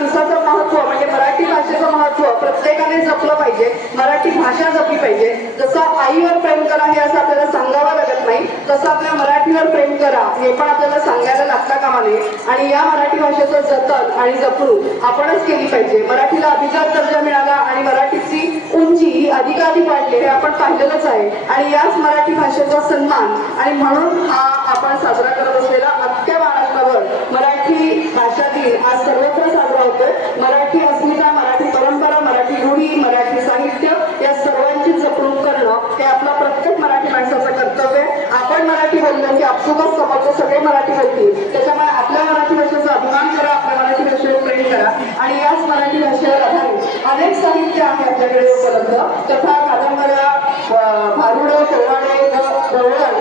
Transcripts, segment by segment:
दिवसाचं महत्त्व म्हणजे मराठी भाषेचं महत्त्व प्रत्येकाने जपलं पाहिजे. मराठी भाषा जपली पाहिजे. जसं आईवर प्रेम करा हे असं आपल्याला सांगावं लागत नाही, तसं आपल्या मराठीवर प्रेम करा हे पण आपल्याला सांगायला लागता कामा नये. आणि या मराठी भाषेचं जतन आणि जपणूक आपणच केली पाहिजे. मराठीला अभिजात दर्जा मिळाला आणि मराठीची उंची ही अधिकाधिक वाढली हे आपण पाहिलेलंच आहे. आणि याच मराठी भाषेचा सन्मान आणि म्हणून हा आपण साजरा करत असलेला अख्ख्या महाराष्ट्रावर मराठी भाषा दिन आज सर्वत्र साजरा होतोय. मराठी अस्मिता, मराठी परंपरा, मराठी रूढी, मराठी साहित्य या सर्वांची जपणूक करणं हे आपला प्रत्येक मराठी माणसाचं कर्तव्य आहे. आपण मराठी बोललो की आपसुकच समोरचे सगळे मराठी बोलतील. त्याच्यामुळे आपल्या मराठी भाषेचा अभिमान करा, आपल्या मराठी भाषेवर प्रेम करा. आणि याच मराठी भाषेवर आधारित अनेक साहित्य आहे आपल्याकडे उपलब्ध. कथा, कादंबऱ्या, भारुडं, पोवाडे, गवळण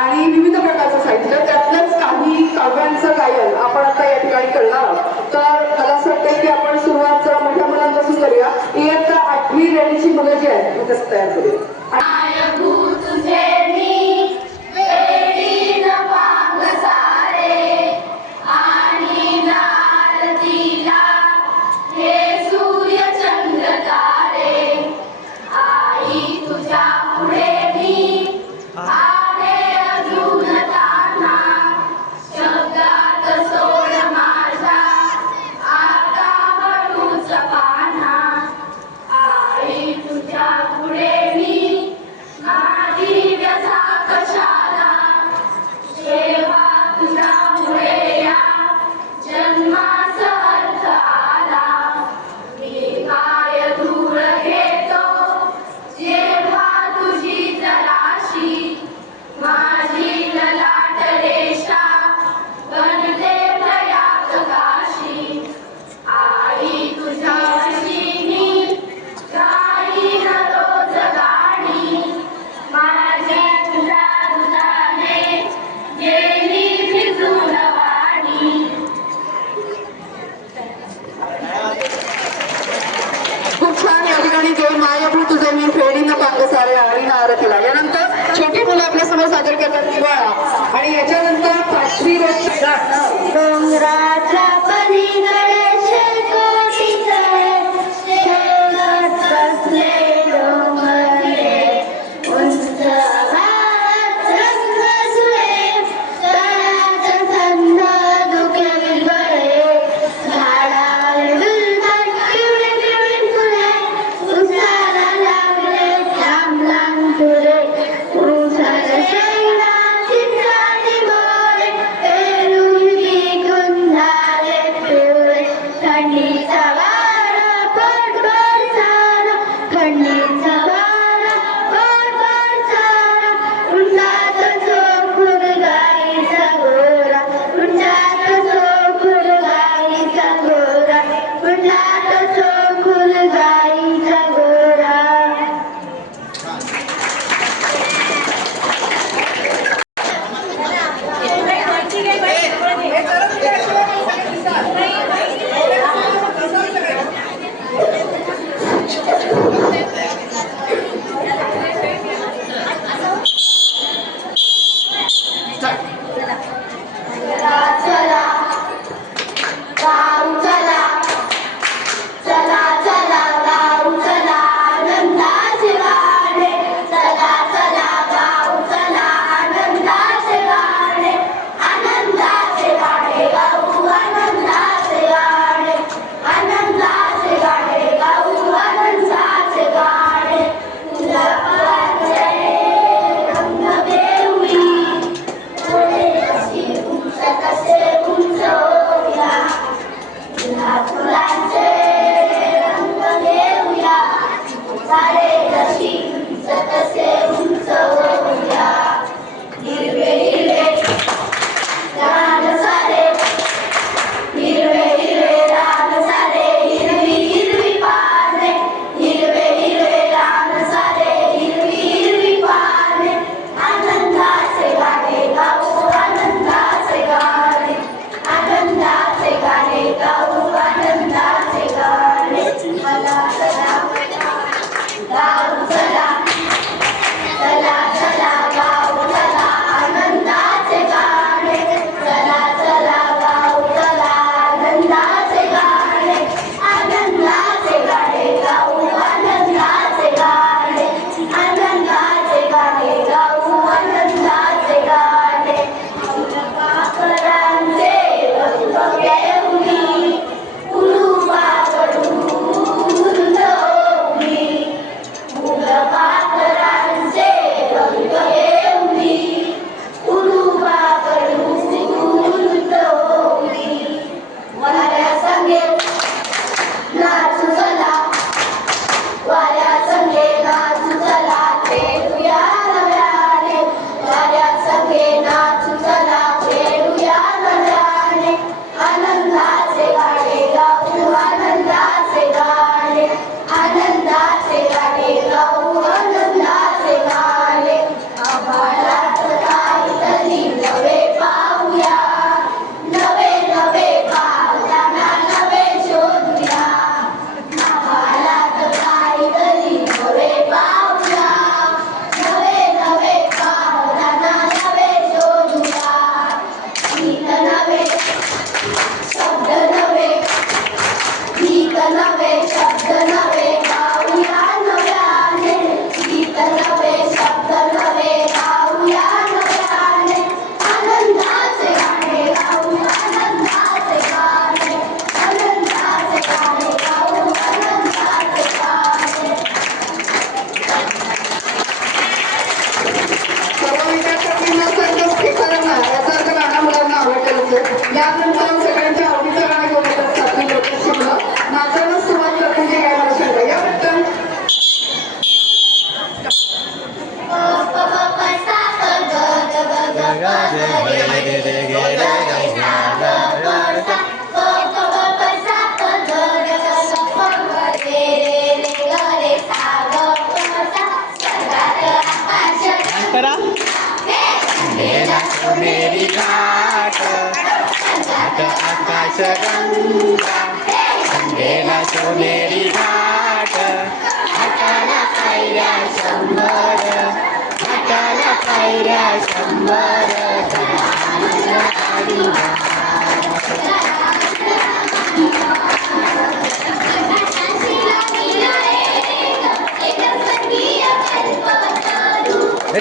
आणि विविध प्रकारचं साहित्य. त्यातलंच काही काव्यांचं गायन आपण आता या ठिकाणी करणार आहोत. तर मला असं वाटतं की आपण सुरुवात जरा मोठ्या मुलांपासून करूया. इयत्ता 8वी रेडीची मुलं जी आहेत ती कसं तयार करूया. यानंतर छोटी मुलं आपल्या समोर सादर करतात दिवाळा. आणि याच्यानंतर 5वी डोंगराच्या पलीकडे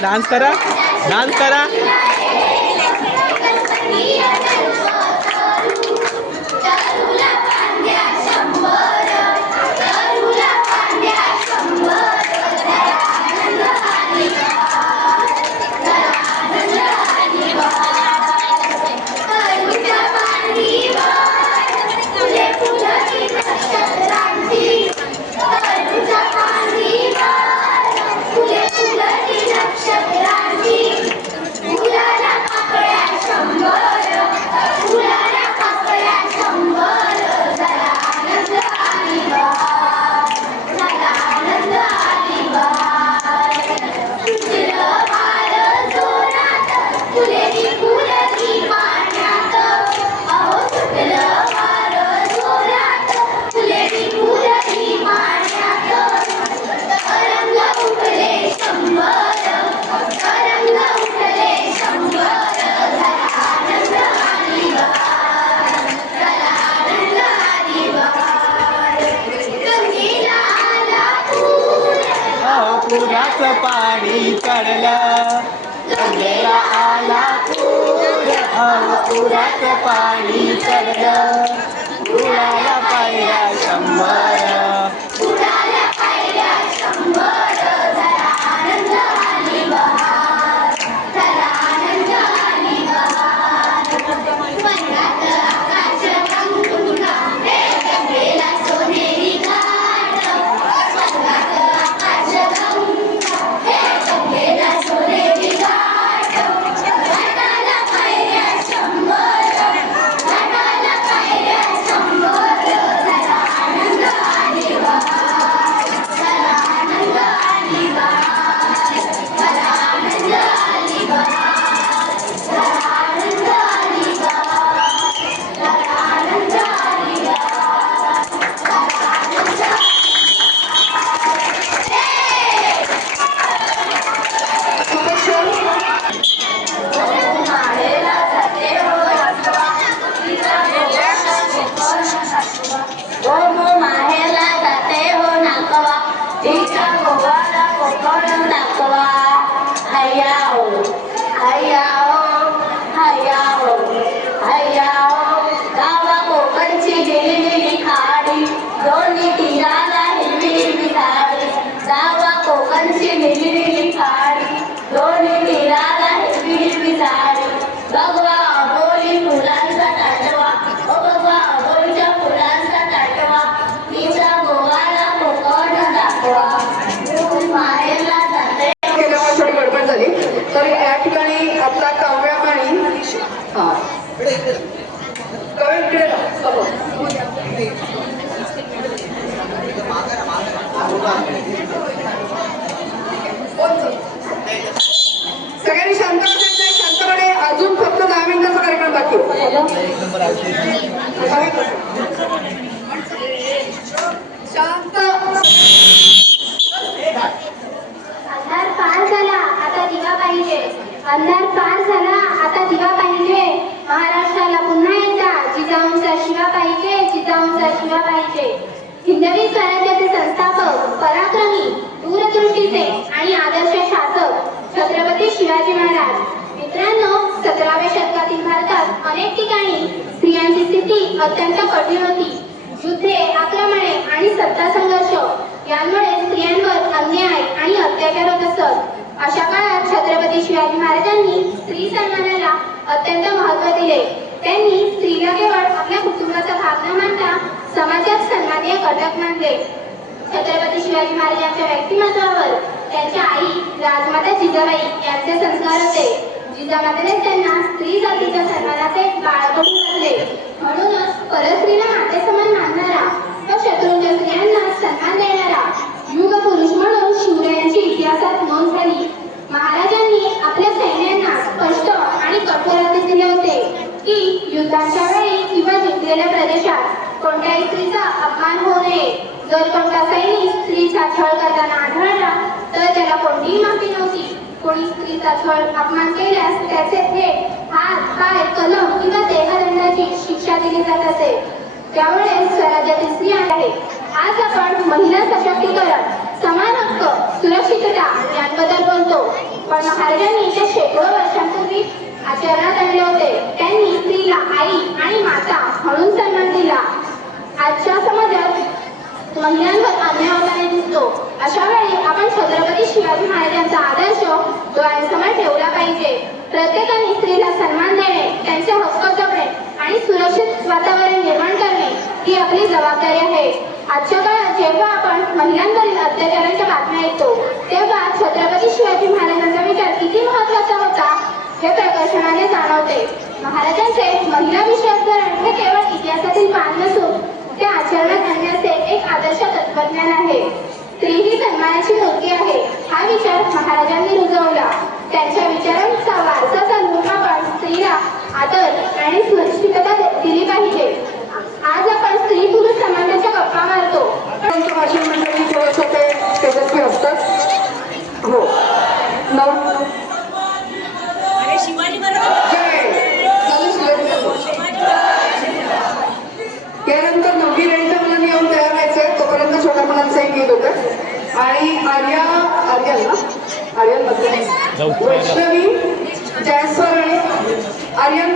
डान्स करा, डान्स करा. पुराचं पाणी चढलं, गंगेला आला पूर. पुराचं पाणी चढलं, उडाला पायऱ्या 100. उडाल्या पायऱ्या 100. झाला आनंद आणि बहार, झाला आनंद आणि बहार. स्वर्गात आकाश रंगुला, हे गंगेला सोनेरी घाट. स्वर्गात आकाश रंगुला, हे गंगेला सोनेरी घाट. घाटाला पायऱ्या 100, घाटाला पायऱ्या 100. झाला आनंद आणि बहार, झाला आनंद आणि बहार, झाला आनंद आणि बहार, झाला आनंद आणि बहार, झाला आनंद आणि बहार, झाला आनंद. माळेला जाते हो नाचवा, हो माहेरला जाते हो नाचवा, तिच्या गोवाला कोकण दाखवा. हैया हो, हैया हो, हैया हो, हैया हो. गावा कोकणची लिहिलेली खाडी, दोन्ही तीराला हिरवी हिरवी झाडी. गावा कोकणची लिहिलेली खाडी, दोन्ही तीराला हिरवी हिरवी झाडी. भगवा अबोली फुलांचा ताटवा, ओ भगवा अबोलीच्या फुलांचा ताटवा. तिच्या गोवाला कोकण दाखवा, माहेरला जाते. केल्यामुळे थोडी गडबड झाली. तर या ठिकाणी आपला काव्यवाणी सगळ्यांनी शांत असायचं, शांतपणे. अजून फक्त 10 मिनिटाचा कार्यक्रम बाकी शांत. अंधार पार झाला आता दिवा पाहिजे, अंधार पार झाला आता दिवा पाहिजे. महाराष्ट्राला पुन्हा एकदा जिजाऊंचा शिवा पाहिजे, जिजाऊंचा शिवा पाहिजे. हिंदवी स्वराज्याचे संस्थापक, पराक्रमी, दूरदृष्टीचे आणि आदर्श शासक छत्रपती शिवाजी महाराज. मित्रांनो, 17व्या शतकातील भारतात अनेक ठिकाणी स्त्रियांची स्थिती अत्यंत कठीण होती. युद्धे, आक्रमणे आणि सत्ता संघर्ष यांमुळे स्त्रियांवर अन्याय आणि अत्याचार होत असत. अशा काळात छत्रपती शिवाजी महाराजांनी स्त्री सन्मानाला अत्यंत महत्त्व दिले. त्यांनी स्त्रीला केवळ आपल्या कुटुंबाचा भाग न मानता समाजात सन्माननीय घटक मानले. छत्रपती शिवाजी महाराजांच्या व्यक्तिमत्वावर त्यांच्या आई राजमाता जिजाबाई यांचे संस्कार होते. जिजामातेने त्यांना स्त्री जातीच्या सन्मानाचे बाळकडू घातले. म्हणूनच परस्त्रीला मातेसमान मानणारा व शत्रूंच्या स्त्रियांना सन्मान देणारा युग पुरुष म्हणून शिवरायांची इतिहासात नोंद झाली. महाराजांनी आपल्या सैन्यांना स्पष्ट आणि कठोर आदेश दिले होते की युद्धाच्या वेळी किंवा जिंकलेल्या प्रदेशात कोणत्याही स्त्रीचा अपमान होऊ नये. जर कोणता सैनिक स्त्रीचा छळ करताना आढळला तर त्याला कोणतीही माफी नव्हती. कोणी स्त्रीचा छळ अपमान केल्यास त्याचे थेट हात, पाय, कलम किंवा देहदंडाची शिक्षा दिली जात असे. त्यामुळे स्वराज्यातील स्त्रिया आहेत. आज आपण महिला सशक्तीकरण, समान हक्क, सुरक्षितता यांबद्दल बोलतो. पण महाराजांनी ते शेकडो वर्षांपूर्वी आचरणात आणले होते. त्यांनी स्त्रीला आई आणि माता म्हणून सन्मान दिला. आजच्या समाजात महिलांवर अन्याय होताना दिसतो. अशा वेळी आपण छत्रपती शिवाजी महाराजांचा आदर्श डोळ्यांसमोर ठेवला पाहिजे. प्रत्येकाने स्त्रीला सन्मान देणे, त्यांचे हक्क जपणे आणि सुरक्षित वातावरण निर्माण करणे ही आपली जबाबदारी आहे. आजच्या काळात जेव्हा आपण महिलांवरील अत्याचारांच्या बातम्या ऐकतो तेव्हा छत्रपती शिवाजी महाराजांचा विचार किती महत्त्वाचा होता हे प्रकर्षाने जाणवते. महाराजांचे महिला विषयक धोरण हे केवळ इतिहासातील पान नसून ते आचरणात आणण्याचे एक आदर्श तत्वज्ञान आहे. स्त्री ही सन्मानाची मूर्ती आहे हा विचार महाराजांनी रुजवला. त्यांच्या विचारांचा वारसा चालवून आपण स्त्रीला आदर आणि सुरक्षितता दिली पाहिजे. आज आपण स्त्री पुरुष समानतेच्या गप्पा मारतो. भाषण मंडळी थोडंसं ते तेजस्वी असतात. हो त्यानंतर नववी रेणीच्या मुलांनी येऊन तयार व्हायचंय. तोपर्यंत छोट्या मुलांचं एक गीत होतं आणि आर्यन वैष्णवी जयस्वर आणि आर्यन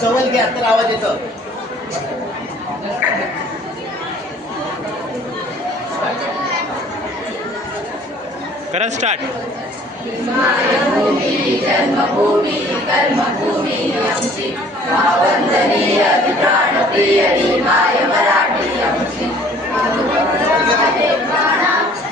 जवळ घ्या तर आवाज येतो. करा स्टार्ट. मायभूमी जन्मभूमी कर्मभूमी आमची वंदनीय प्राणप्रिय माय मराठी आमची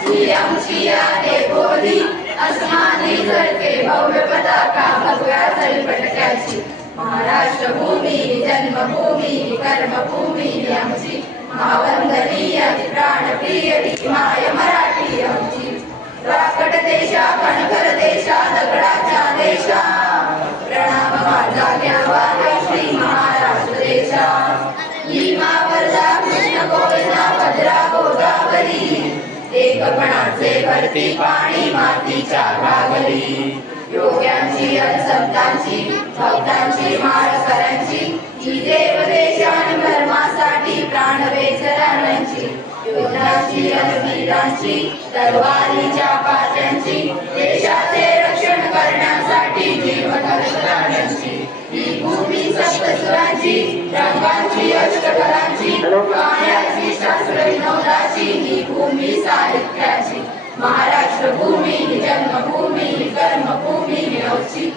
ही आमची आहे बोली अस्मानी झळके भव्य पताका भगव्या तळपटक्याची महाराष्ट्र भूमी जन्मभूमी कर्मभूमी आमची वंदनीय प्राणप्रिय माय मराठी आमची राकट देशा कणकर देशा दगडाच्या देशा प्रणाम माझा घ्यावा श्री महाराष्ट्र देशा भीमा वर्धा कृष्ण गोविंदा भद्रा गोदावरी एकपणाचे भरती पाणी मातीच्या घागरी योग्यांची संतांची भक्तांची माळकऱ्यांची ही देव देशान धर्मासाठी प्राण वेचणाऱ्यांची योद्धांची वीरांची तलवारीच्या पात्यांची देशाचे रक्षण करण्यासाठी जीवन करणाऱ्यांची ही भूमी सप्तसुरांची रंगांची अष्टकलांची गाण्याची शास्त्र विनोदाची ही भूमी साहित्याची महाराष्ट्र भूमी जन्मभूमी कर्मभूमी आमची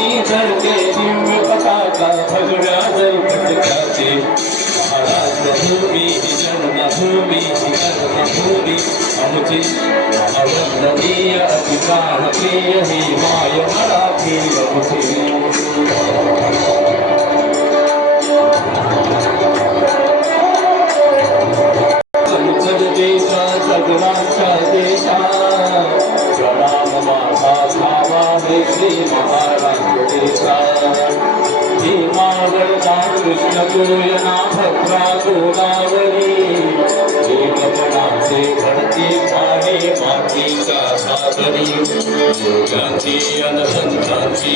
आसमानी झळके दिव्य पताका भगव्या जलपटकाचे महाराष्ट्र भूमी ही जन्मभूमी ही कर्मभूमी आमची महावंदनीय अतिप्राण प्रिय ही माय मराठी आमची सगळ्यांच्या देशा प्रणाम माझा धावा हे श्री महाराष्ट्र देशा भीमावरदा कृष्ण गोयना भद्रा गोदावरी एकपणाचे घडती पाणी मातीच्या सागरी योगांची अनसंतांची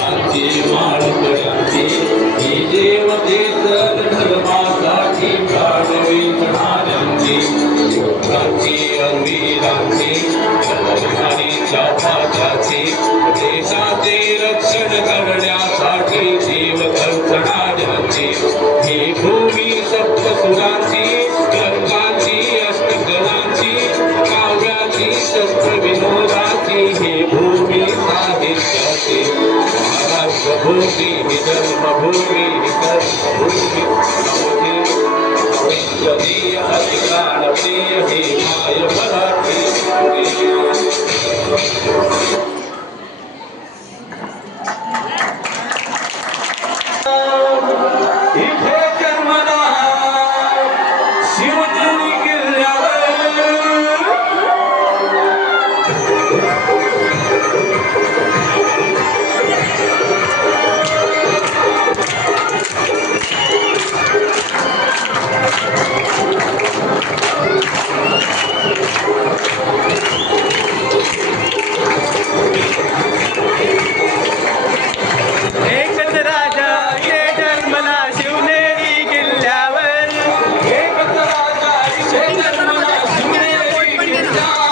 यांची माळकऱ्यांची ही देवतेच धर्मासाठी प्राण वेचणाऱ्यांची योगांची अवीरांची हरीच्या पाठाची देशाचे रक्षण करण्यासाठी जीव खर्चणाऱ्यांची ही भूमी सप्तसुरांची गर्गांची अष्टकलांची काव्याची शस्त्र विनोदाची ही भूमी साहित्याची महाराष्ट्र भूमी ही जन्मभूमी ही कर्मभूमी अविश्वनीय अधिकार प्रिय ही माय मराठी इथे जन्मला शिवजुरी किल्ल्यावर एकच राजा ये जन्मला शिवनेरी किल्ल्यावर एकच राजा इथे जन्मला शिवनेरी किल्ल्यावर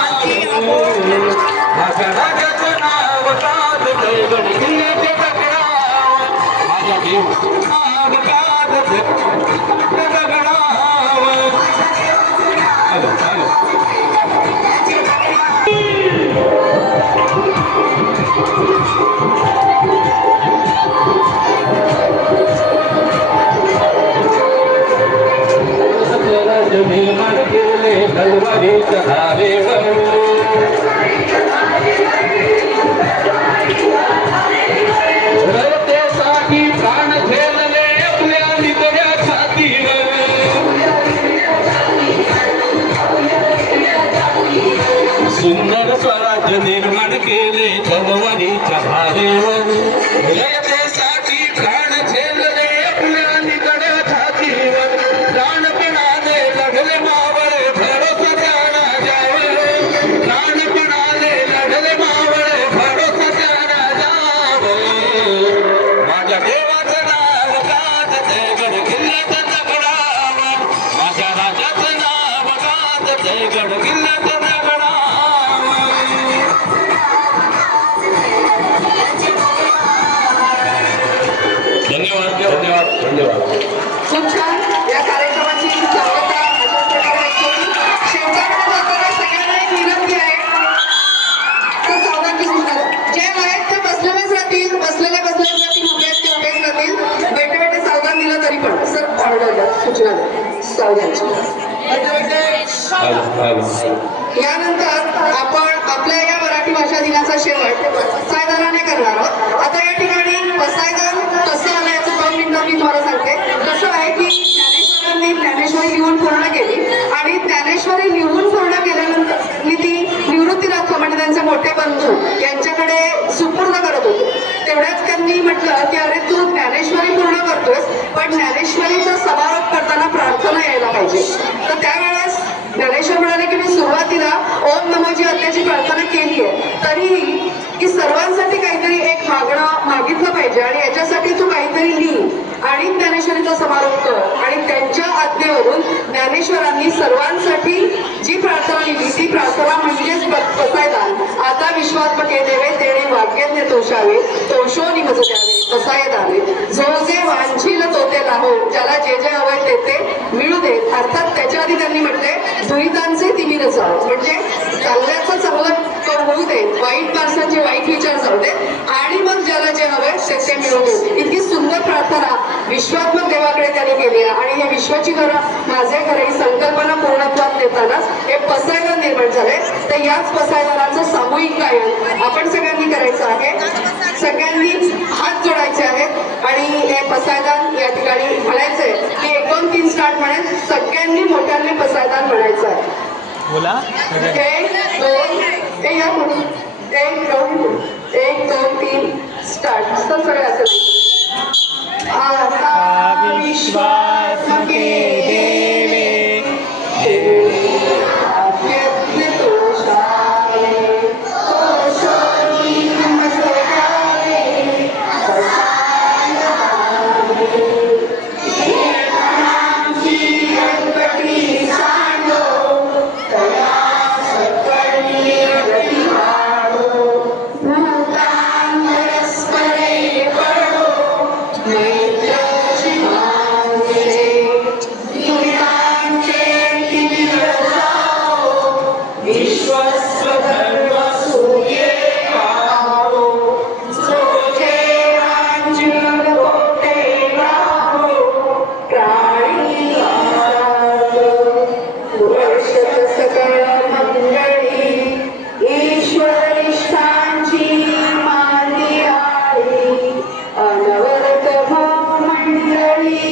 माझ्या राजाचं नाव साध जयगड किल्ल्याचे दगडावर माझ्या देवाचं नाव साध जयगड दगडावर आलो आलो निर्माण केले तलवारीच्या धारेवर रयतेसाठी प्राण झेलले आपल्या नितळ्या छातीवर सुंदर स्वराज्य निर्माण केले तलवारीच्या धारेवर रयतेसाठी प्राण झेलले आपल्या नितळ्या छातीवर प्राणपणाने लढले मावळे भरोसा त्या राजावर प्राणपणाने लढले मावळे भरोसा त्या राजावर माझ्या देवाचं नाव गाज जयगड किल्ल्याच्या दगडावर माझ्या राजाचं नाव गाज जयगड किल्ल्याच्या दगडावर धन्यवाद धन्यवाद धन्यवाद खूप छान या कार्यक्रमाची सांगता अशा प्रकारे केली. शेवटाकडे जाताना सगळ्यांना एक विनंती आहे तर सावधानची सूचना जे आहेत ते बसलेलेच राहतील बसलेले बसलेच राहतील उभे आहेत ते उभेच राहतील बेटे बेटे सावधान दिलं तरी पण सर ऑर्डर द्या सूचना द्या सावधानची यानंतर आपण आपल्या या मराठी भाषा दिनाचा शेवट पसायदानाने करणार आहोत. आता या ठिकाणी पसायदान कसं आलं याचं 2 मिनिटं मी तुम्हाला सांगते. कसं आहे की ज्ञानेश्वरांनी ज्ञानेश्वरी लिहून पूर्ण केली आणि ज्ञानेश्वरी लिहून पूर्ण केल्यानंतर मी ती निवृत्ती रक्कम म्हणजे त्यांचे मोठे बंधू यांच्याकडे सुपूर्द करत होते. तेवढ्याच त्यांनी म्हटलं की अरे तू ज्ञानेश्वरी पूर्ण करतोस पण ज्ञानेश्वरीचा समारोप करताना प्रार्थना यायला पाहिजे. तर त्यावेळेस ज्ञानेश्वर म्हणाले की मी सुरुवातीला ओम नमोजी अत्याची प्रार्थना केली आहे तरीही की सर्वांसाठी काहीतरी एक मागणं मागितलं पाहिजे आणि याच्यासाठी तू काहीतरी लिही आणि ज्ञानेश्वरीचा समारोप कर आणि त्यांच्या आज्ञेवरून ज्ञानेश्वरांनी सर्वांसाठी जी प्रार्थना लिहिली ती प्रार्थना म्हणजेच पसायदान. आता विश्वात्मके देवे तेणे वाक्यज्ञ तोषावे तोषो निमज द्यावे पसायदावे जो जे वांछील तो ते लाहो ज्याला जे जे हवंय ते ते मिळू देत. अर्थात त्याच्या आधी त्यांनी म्हटले दुरितांचे तिमिर जाव म्हणजे चांगल्याचं चांगलं होऊ देत, वाईट माणसांचे वाईट विचार जाऊ देत आणि मग ज्याला जे हवंय ते मिळू देत. इतकी सुंदर प्रार्थना विश्वात्मक देवाकडे त्यांनी केली आणि हे विश्वाची घरं माझे घर ही संकल्पना पूर्णत्वात नेतानाच हे पसायदान निर्माण झाले. तर याच पसायदानाचं सामूहिक गायन आपण सगळ्यांनी करायचं आहे. सगळ्यांनी हात जोडायचे आहेत आणि हे पसायदान या ठिकाणी म्हणायचंय की 1 2 3 स्टार्ट म्हणेल. सगळ्यांनी मोठ्याने पसायदान म्हणायचं आहे. बोला 1 2 या म्हणून 1 2 3 स्टार्ट. सगळे असेल. आता विश्वात्मके देवे वाक्यज्ञ तोषावे तोषो निमज द्यावे पसायदावे आमची गणपती सांडो तया सकळी गती वाढो भूतान परस्परे पडो मैत्र्याची भावने दुरितांचे तिमिर जाओ विश्वस्व धर्म सूर्ये पाहो जो जे वांछिल होते राहो प्राणी वर्षत सकळ मंगळी ईश्वरिष्ठांची मांदी आली अनवरत भूमंडळी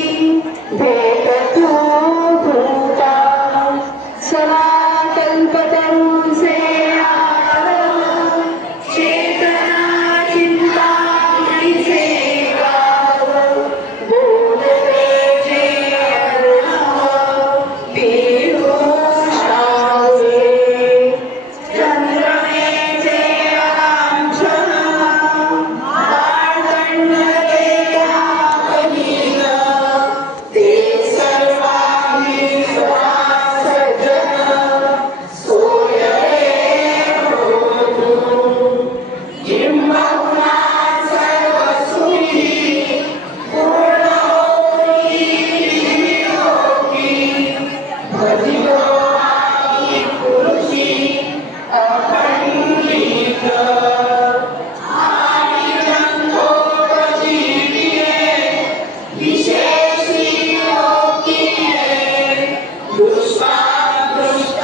भेट तू भूता सदा कल्पतरूंचे आरव चेतना चिंतामणीचे गाव बोलते जे अर्णव पीयूषावे चंद्रमेचे लांछन ते सर्वांगी सज्जन सोय जिंबहुना सर्व सुखी पूर्ण होई भजिलो आम्ही पुरुषी अखंडित आणि गंधोपजीविये विशेषी योगिये दुष्टादुष्ट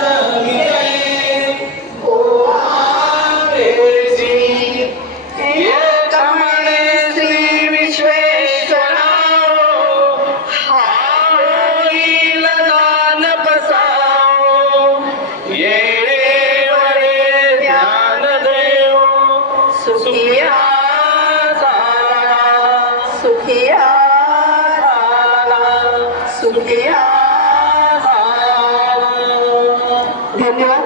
विजये ओ आप्रेसी येतमणे श्री विश्वेश्वराओ हाईल दान बसाओ येणे वरे ध्यान देव सुखिया झाला सुखिया सुखिया धन्यवाद.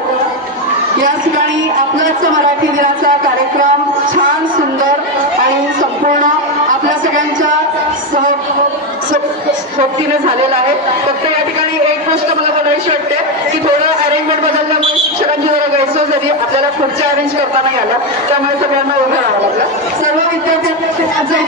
या ठिकाणी आपलाच मराठी दिनाचा कार्यक्रम छान सुंदर आणि संपूर्ण आपल्या सगळ्यांच्या सोबतीने झालेला आहे. फक्त या ठिकाणी एक गोष्ट मला बोलायची वाटते की थोडं अरेंजमेंट बदलल्यामुळे शिक्षकांची जरा गैरसोय झाली. आपल्याला खुर्च्या अरेंज करता नाही आल्या त्यामुळे सगळ्यांना उभं राहावं लागलं. सर्व विद्यार्थ्यांचे